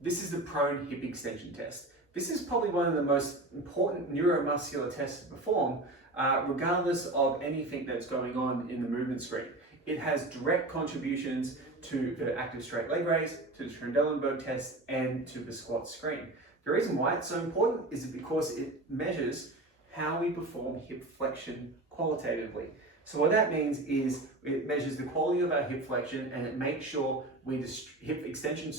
This is the prone hip extension test. This is probably one of the most important neuromuscular tests to perform, regardless of anything that's going on in the movement screen. It has direct contributions to the active straight leg raise, to the Trendelenburg test, and to the squat screen. The reason why it's so important is because it measures how we perform hip flexion qualitatively. So what that means is it measures the quality of our hip flexion, and it makes sure hip extension,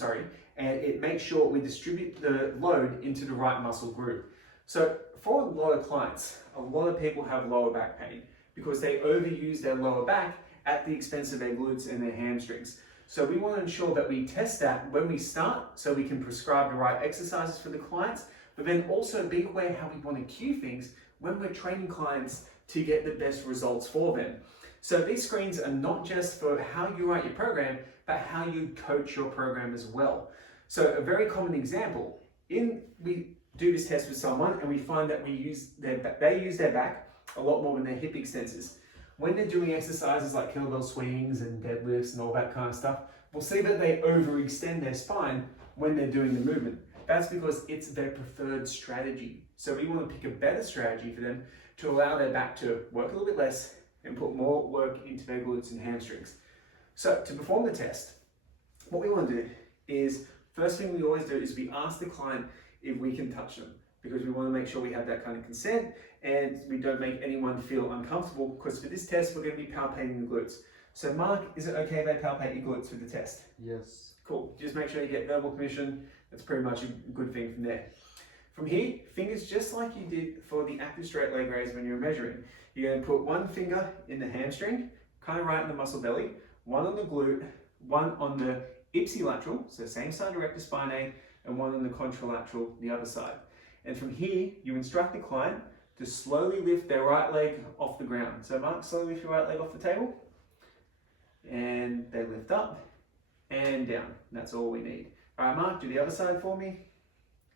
and it makes sure we distribute the load into the right muscle group. So for a lot of clients, a lot of people have lower back pain because they overuse their lower back at the expense of their glutes and their hamstrings. So we want to ensure that we test that when we start so we can prescribe the right exercises for the clients, but then also be aware how we want to cue things when we're training clients to get the best results for them. So these screens are not just for how you write your program, but how you coach your program as well. So a very common example, we do this test with someone and we find that they use their back a lot more than their hip extensors. When they're doing exercises like kettlebell swings and deadlifts and all that kind of stuff, we'll see that they overextend their spine when they're doing the movement. That's because it's their preferred strategy. So we want to pick a better strategy for them to allow their back to work a little bit less and put more work into their glutes and hamstrings. So to perform the test, what we want to do is, first thing we always do is we ask the client if we can touch them, because we want to make sure we have that kind of consent and we don't make anyone feel uncomfortable, because for this test we're going to be palpating the glutes. So Mark, is it okay if I palpate your glutes for the test? Yes. Cool. Just make sure you get verbal permission. That's pretty much a good thing from there. From here, fingers just like you did for the active straight leg raise when you were measuring. You're going to put one finger in the hamstring, kind of right in the muscle belly, one on the glute, one on the ipsilateral, so same side erector spinae, and one on the contralateral, the other side. And from here, you instruct the client to slowly lift their right leg off the ground. So Mark, slowly lift your right leg off the table. And they lift up and down. That's all we need. All right, Mark, do the other side for me.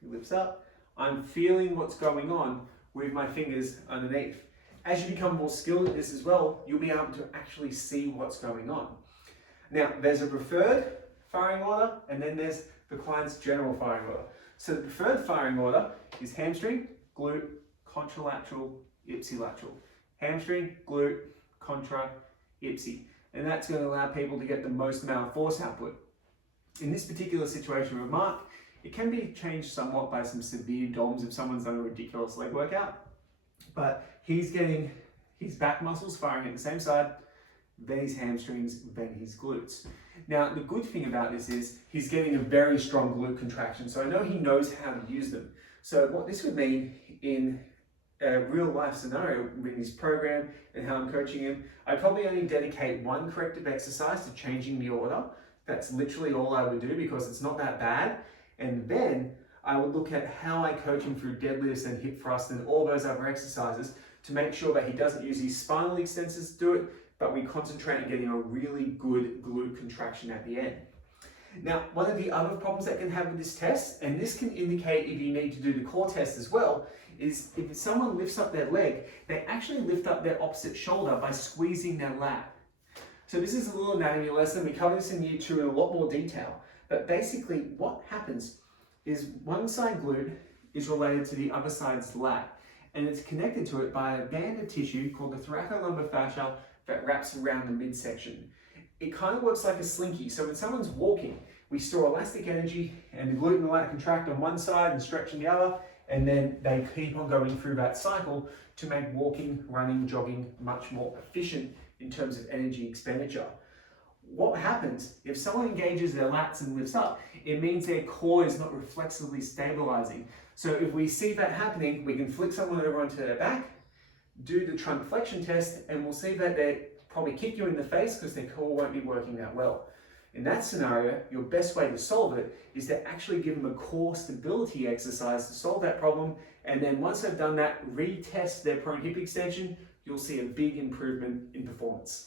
He lifts up. I'm feeling what's going on with my fingers underneath. As you become more skilled at this as well, you'll be able to actually see what's going on. Now, there's a preferred firing order, and then there's the client's general firing order. So the preferred firing order is hamstring, glute, contralateral, ipsilateral. Hamstring, glute, contra, ipsi. And that's going to allow people to get the most amount of force output. In this particular situation with Mark, it can be changed somewhat by some severe DOMs if someone's done a ridiculous leg workout. But he's getting his back muscles firing at the same side, then his hamstrings, then his glutes. Now, the good thing about this is he's getting a very strong glute contraction, so I know he knows how to use them. So what this would mean in a real life scenario with his program and how I'm coaching him, I probably only dedicate one corrective exercise to changing the order. That's literally all I would do because it's not that bad. And then I would look at how I coach him through deadlifts and hip thrust and all those other exercises to make sure that he doesn't use his spinal extensors to do it, but we concentrate on getting a really good glute contraction at the end. Now, one of the other problems that can happen with this test, and this can indicate if you need to do the core test as well, is if someone lifts up their leg, they actually lift up their opposite shoulder by squeezing their lat. So this is a little anatomy lesson. We cover this in year 2 in a lot more detail. But basically what happens is one side glute is related to the other side's lat, and it's connected to it by a band of tissue called the thoracolumbar fascia that wraps around the midsection. It kind of works like a slinky. So when someone's walking, we store elastic energy and the glute and the lat contract on one side and stretch on the other, and then they keep on going through that cycle to make walking, running, jogging much more efficient in terms of energy expenditure. What happens if someone engages their lats and lifts up? It means their core is not reflexively stabilizing. So if we see that happening, we can flick someone over onto their back, do the trunk flexion test, and we'll see that they probably kick you in the face because their core won't be working that well. In that scenario, your best way to solve it is to actually give them a core stability exercise to solve that problem. And then once they've done that, retest their prone hip extension, you'll see a big improvement in performance.